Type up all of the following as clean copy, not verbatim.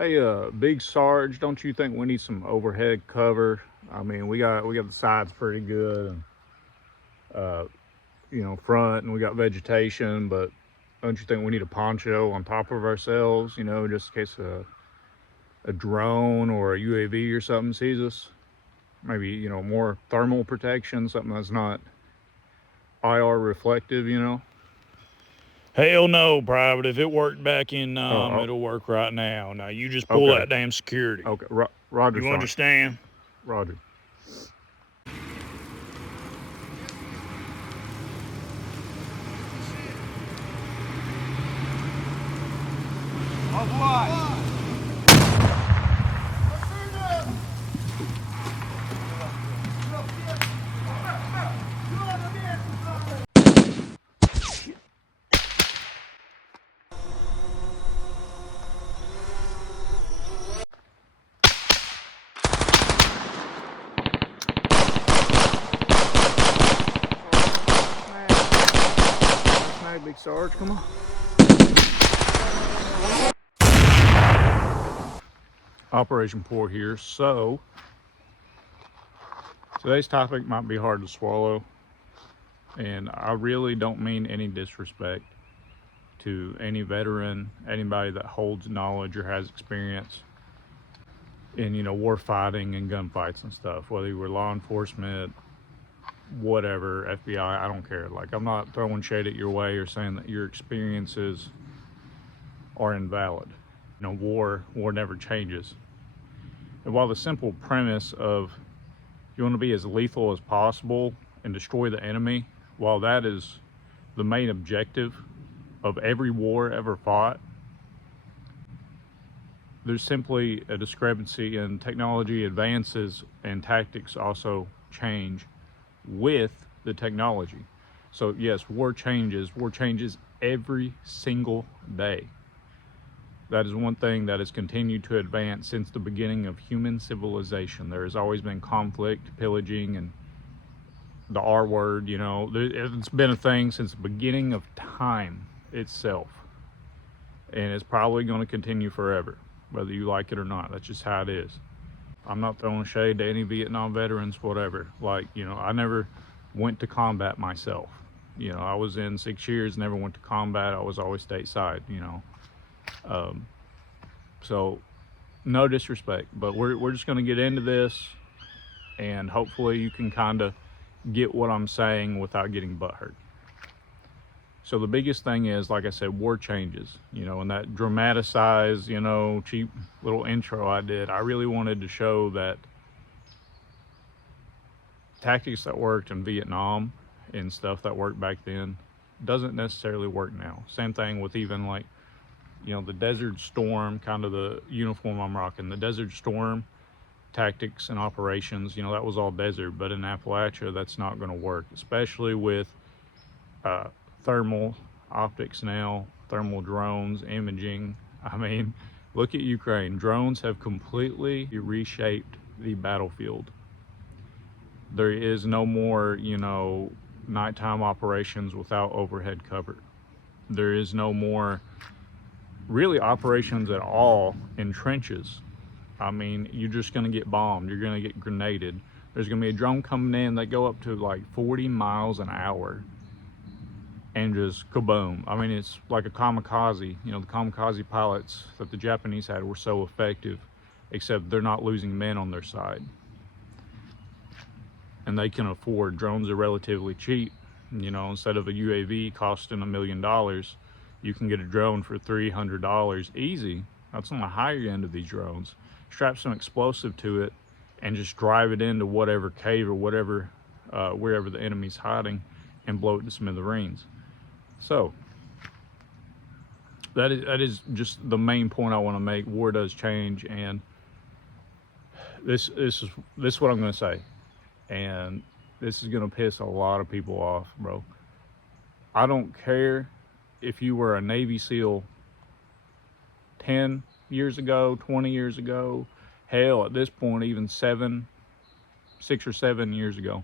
Hey, Big Sarge, don't you think we need some overhead cover? I mean, we got the sides pretty good, and uh, front, and we got vegetation, but don't you think we need a poncho on top of ourselves? Just in case a drone or a UAV or something sees us. Maybe more thermal protection, something that's not IR reflective. Hell no, Private. If it worked back in Oh, it'll work right now. Now you just pull okay, that damn security. okay. Roger, You Sarge. understand? Roger. Nice, Big Sarge. Come on. Operation Poor here. So today's topic might be hard to swallow, and I really don't mean any disrespect to any veteran, anybody that holds knowledge or has experience in war fighting and gunfights and stuff. Whether you were law enforcement, whatever, FBI, I don't care. Like, I'm not throwing shade at your way or saying that your experiences are invalid. War never changes. And while the simple premise of you want to be as lethal as possible and destroy the enemy, while that is the main objective of every war ever fought, there's simply a discrepancy in technology advances, and tactics also change with the technology. So yes, war changes every single day. That is one thing that has continued to advance since the beginning of human civilization. There has always been conflict, pillaging, and the R word. It's been a thing since the beginning of time itself, and it's probably going to continue forever, whether you like it or not. That's just how it is. I'm not throwing shade to any Vietnam veterans, whatever. I never went to combat myself. I was in 6 years, never went to combat. I was always stateside. So no disrespect, but we're just going to get into this, and hopefully you can kind of get what I'm saying without getting butthurt. So the biggest thing is, like I said, war changes. And that dramatized, cheap little intro I did, I really wanted to show that tactics that worked in Vietnam and stuff that worked back then doesn't necessarily work now. Same thing with even the Desert Storm, kind of the uniform I'm rocking. The Desert Storm tactics and operations, that was all desert, but in Appalachia, that's not going to work, especially with thermal optics now, thermal drones, imaging. I mean, look at Ukraine. Drones have completely reshaped the battlefield. There is no more, nighttime operations without overhead cover. There is no more really operations at all in trenches. I mean, you're just going to get bombed. You're going to get grenaded. There's going to be a drone coming in that go up to like 40 miles an hour and just kaboom. I mean, it's like a kamikaze. The kamikaze pilots that the Japanese had were so effective, except they're not losing men on their side. And they can afford, drones are relatively cheap. Instead of a UAV costing $1 million, you can get a drone for $300 easy. That's on the higher end of these drones. Strap some explosive to it and just drive it into whatever cave or whatever, wherever the enemy's hiding, and blow it to smithereens. So that is just the main point I want to make. War does change, and this is what I'm going to say, and this is going to piss a lot of people off, bro. I don't care if you were a Navy SEAL 10 years ago, 20 years ago, hell, at this point, even 6 or 7 years ago.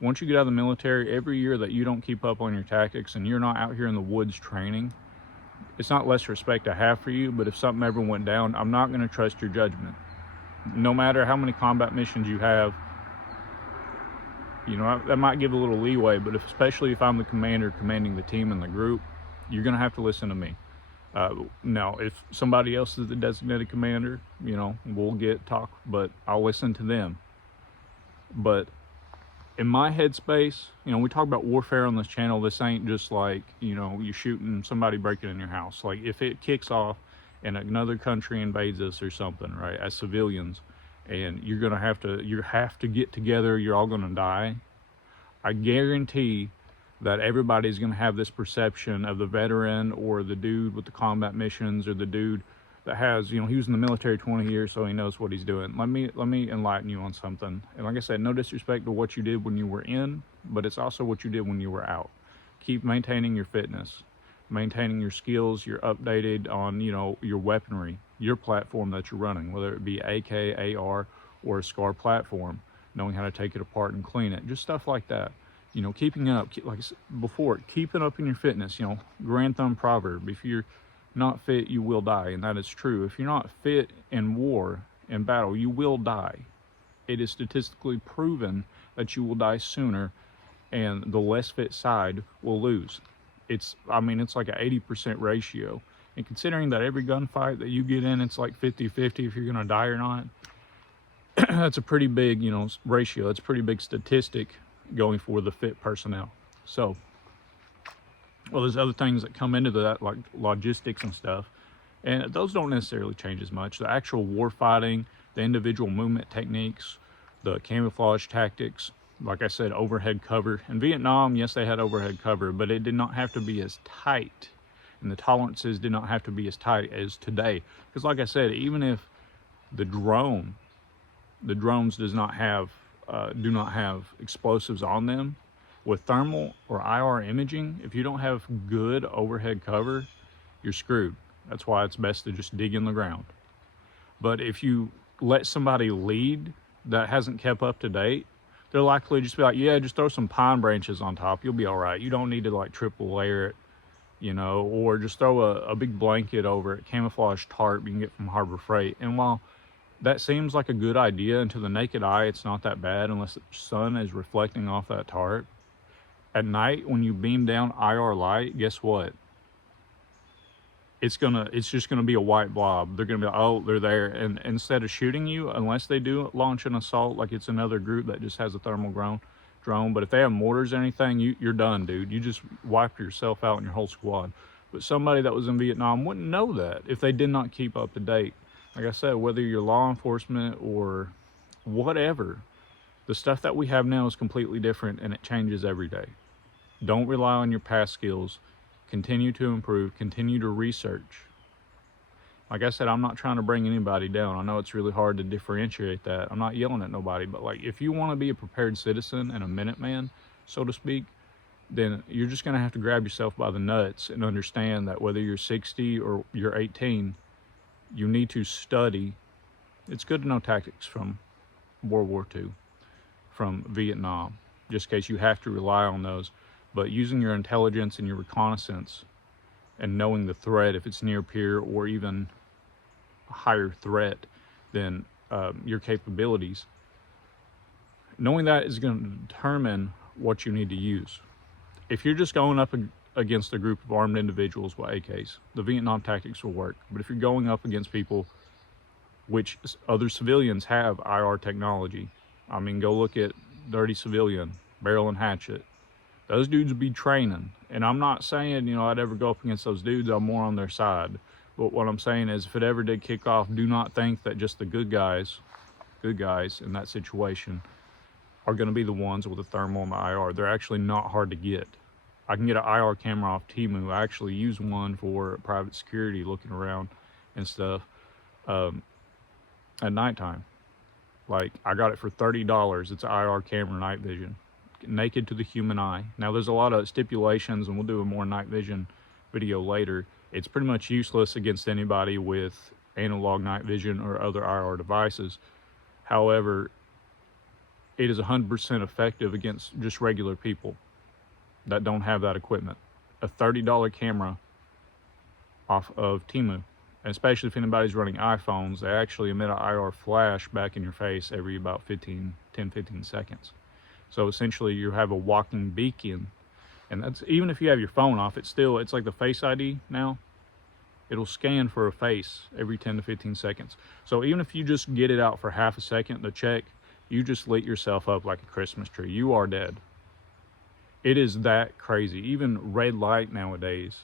Once you get out of the military, every year that you don't keep up on your tactics and you're not out here in the woods training, it's not less respect I have for you, but if something ever went down, I'm not going to trust your judgment. No matter how many combat missions you have, you know, that might give a little leeway, but especially if I'm the commander commanding the team and the group, you're going to have to listen to me. Now, if somebody else is the designated commander, you know, we'll get talk, but I'll listen to them. But in my headspace, you know, we talk about warfare on this channel. This ain't just like, you know, you shooting somebody breaking in your house. Like if it kicks off and another country invades us or something, right, as civilians, and you have to get together, you're all gonna die. I guarantee that everybody's gonna have this perception of the veteran or the dude with the combat missions or the dude that has, you know, he was in the military 20 years, so he knows what he's doing. Let me enlighten you on something. And like I said, no disrespect to what you did when you were in, but it's also what you did when you were out. Keep maintaining your fitness, maintaining your skills. You're updated on, you know, your weaponry, your platform that you're running, whether it be AK, AR, or a SCAR platform, knowing how to take it apart and clean it, just stuff like that. You know, keeping up, like I said before, keeping up in your fitness. You know, grand thumb proverb: if you're not fit, you will die. And that is true. If you're not fit in war, in battle, you will die. It is statistically proven that you will die sooner, and the less fit side will lose. It's like an 80% ratio. And considering that every gunfight that you get in, it's like 50-50 if you're gonna die or not, that's a pretty big, you know, ratio. That's a pretty big statistic going for the fit personnel. So, well, there's other things that come into that, like logistics and stuff, and those don't necessarily change as much. The actual war fighting, the individual movement techniques, the camouflage tactics, like I said, overhead cover. In Vietnam, yes, they had overhead cover, but it did not have to be as tight, and the tolerances did not have to be as tight as today. Because like I said, even if the drones do not have explosives on them, with thermal or IR imaging, if you don't have good overhead cover, you're screwed. That's why it's best to just dig in the ground. But if you let somebody lead that hasn't kept up to date, they're likely to just be like, yeah, just throw some pine branches on top, you'll be all right. You don't need to like triple layer it, you know, or just throw a big blanket over it, camouflage tarp you can get from Harbor Freight. And while that seems like a good idea, and to the naked eye, it's not that bad unless the sun is reflecting off that tarp. At night, when you beam down IR light, guess what? It's just gonna be a white blob. They're gonna be like, oh, they're there. And instead of shooting you, unless they do launch an assault, like it's another group that just has a thermal drone. But if they have mortars or anything, you're done, dude. You just wiped yourself out and your whole squad. But somebody that was in Vietnam wouldn't know that if they did not keep up to date. Like I said, whether you're law enforcement or whatever, the stuff that we have now is completely different, and it changes every day. Don't rely on your past skills. Continue to improve, continue to research. Like I said, I'm not trying to bring anybody down. I know it's really hard to differentiate that. I'm not yelling at nobody, but like if you want to be a prepared citizen and a Minuteman, so to speak, then you're just going to have to grab yourself by the nuts and understand that whether you're 60 or you're 18, you need to study. It's good to know tactics from World War II, from Vietnam, just in case you have to rely on those. But using your intelligence and your reconnaissance and knowing the threat, if it's near peer or even a higher threat than your capabilities, knowing that is going to determine what you need to use. If you're just going up against a group of armed individuals with AKs, the Vietnam tactics will work. But if you're going up against people, which other civilians have IR technology, I mean, go look at Dirty Civilian, Barrel and Hatchet. Those dudes be training. And I'm not saying, you know, I'd ever go up against those dudes. I'm more on their side. But what I'm saying is, if it ever did kick off, do not think that just the good guys in that situation are going to be the ones with the thermal and the IR. They're actually not hard to get. I can get an IR camera off Temu. I actually use one for private security, looking around and stuff at nighttime. Like, I got it for $30. It's an IR camera, night vision, naked to the human eye. Now, there's a lot of stipulations, and we'll do a more night vision video later. It's pretty much useless against anybody with analog night vision or other IR devices. However, it is 100% effective against just regular people that don't have that equipment. A $30 camera off of Temu. And especially if anybody's running iPhones, they actually emit an IR flash back in your face every about 10, 15 seconds. So essentially you have a walking beacon, and that's even if you have your phone off, it's like the Face ID now. It'll scan for a face every 10 to 15 seconds. So even if you just get it out for half a second to check, you just lit yourself up like a Christmas tree. You are dead. It is that crazy. Even red light nowadays,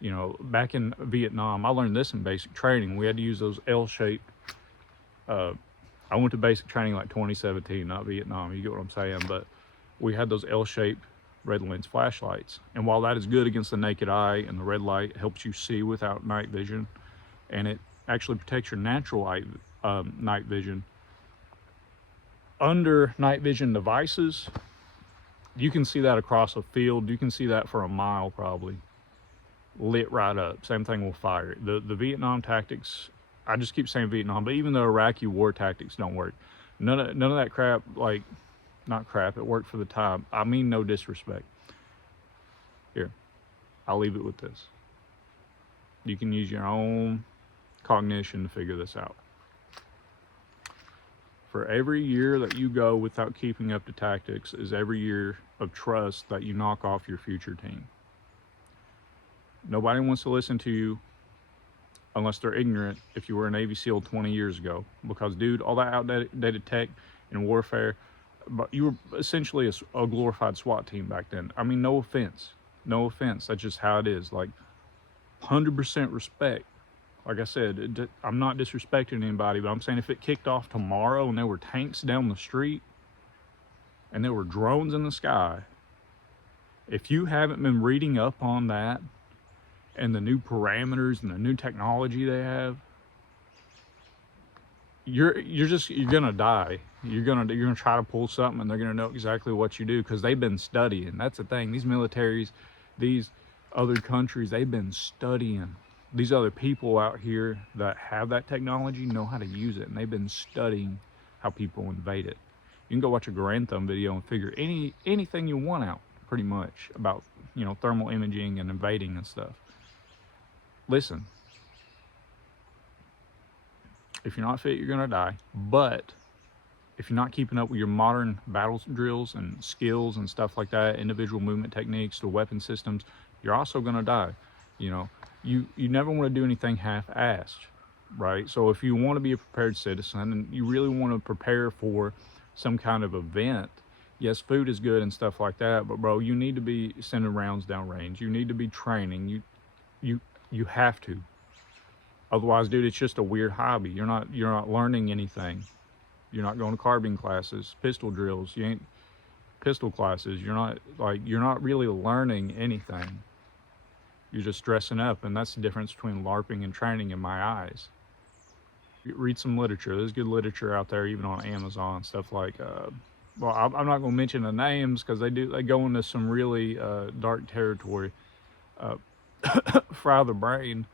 you know, back in Vietnam, I learned this in basic training. We had to use those L-shaped, I went to basic training like 2017, not Vietnam, you get what I'm saying, but we had those L-shaped red lens flashlights. And while that is good against the naked eye, and the red light helps you see without night vision, and it actually protects your natural eye, night vision, under night vision devices, you can see that across a field. You can see that for a mile probably, lit right up. Same thing with fire. The Vietnam tactics, I just keep saying Vietnam, but even the Iraqi war tactics don't work. None of that crap, like, not crap, it worked for the time. I mean no disrespect. Here, I'll leave it with this. You can use your own cognition to figure this out. For every year that you go without keeping up to tactics is every year of trust that you knock off your future team. Nobody wants to listen to you unless they're ignorant if you were a Navy SEAL 20 years ago. Because, dude, all that outdated tech in warfare, but you were essentially a glorified SWAT team back then. I mean, no offense. No offense. That's just how it is. Like, 100% respect. Like I said, I'm not disrespecting anybody, but I'm saying if it kicked off tomorrow and there were tanks down the street and there were drones in the sky, if you haven't been reading up on that and the new parameters and the new technology they have, you're gonna die. You're gonna try to pull something and they're gonna know exactly what you do, because they've been studying. That's the thing. These militaries, these other countries, they've been studying. These other people out here that have that technology know how to use it, and they've been studying how people invade it. You can go watch a Grantham video and figure anything you want out, pretty much, about, you know, thermal imaging and invading and stuff. Listen, if you're not fit, you're gonna die. But if you're not keeping up with your modern battle drills and skills and stuff like that, individual movement techniques, the weapon systems, you're also gonna die. You know, you never want to do anything half-assed, right? So if you want to be a prepared citizen and you really want to prepare for some kind of event, yes, food is good and stuff like that, but bro, you need to be sending rounds downrange. You need to be training. You have to. Otherwise, dude, it's just a weird hobby. You're not learning anything. You're not going to carbine classes, pistol drills. You ain't pistol classes. You're not really learning anything. You're just dressing up, and that's the difference between LARPing and training in my eyes. Read some literature. There's good literature out there, even on Amazon, stuff like, well, I'm not going to mention the names because they go into some really dark territory. Fry the Brain.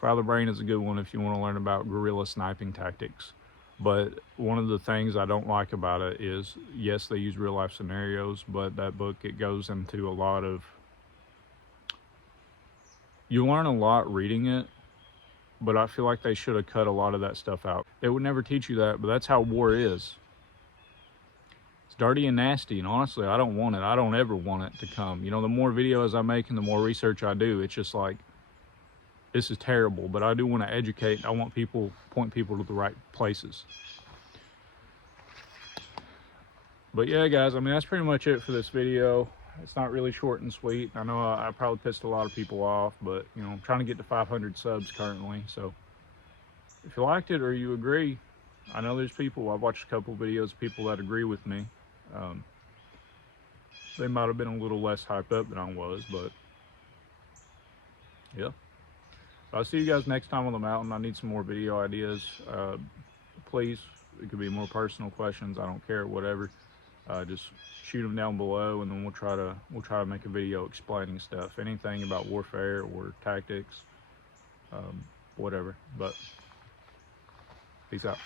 Fry the Brain is a good one if you want to learn about guerrilla sniping tactics. But one of the things I don't like about it is, yes, they use real life scenarios, but that book, it goes into a lot of, you learn a lot reading it, but I feel like they should have cut a lot of that stuff out. They would never teach you that, but that's how war is. It's dirty and nasty, and honestly, I don't want it. I don't ever want it to come. You know, the more videos I make and the more research I do, it's just like, this is terrible, but I do want to educate. I want point people to the right places. But yeah, guys, I mean, that's pretty much it for this video. It's not really short and sweet. I know I probably pissed a lot of people off, but, you know, I'm trying to get to 500 subs currently. So if you liked it or you agree, I know there's people, I've watched a couple videos of people that agree with me. They might have been a little less hyped up than I was, but yeah. So I'll see you guys next time on the mountain. I need some more video ideas. Please, it could be more personal questions. I don't care, whatever. Just shoot them down below, and then we'll try to make a video explaining stuff, anything about warfare or tactics, whatever. But peace out.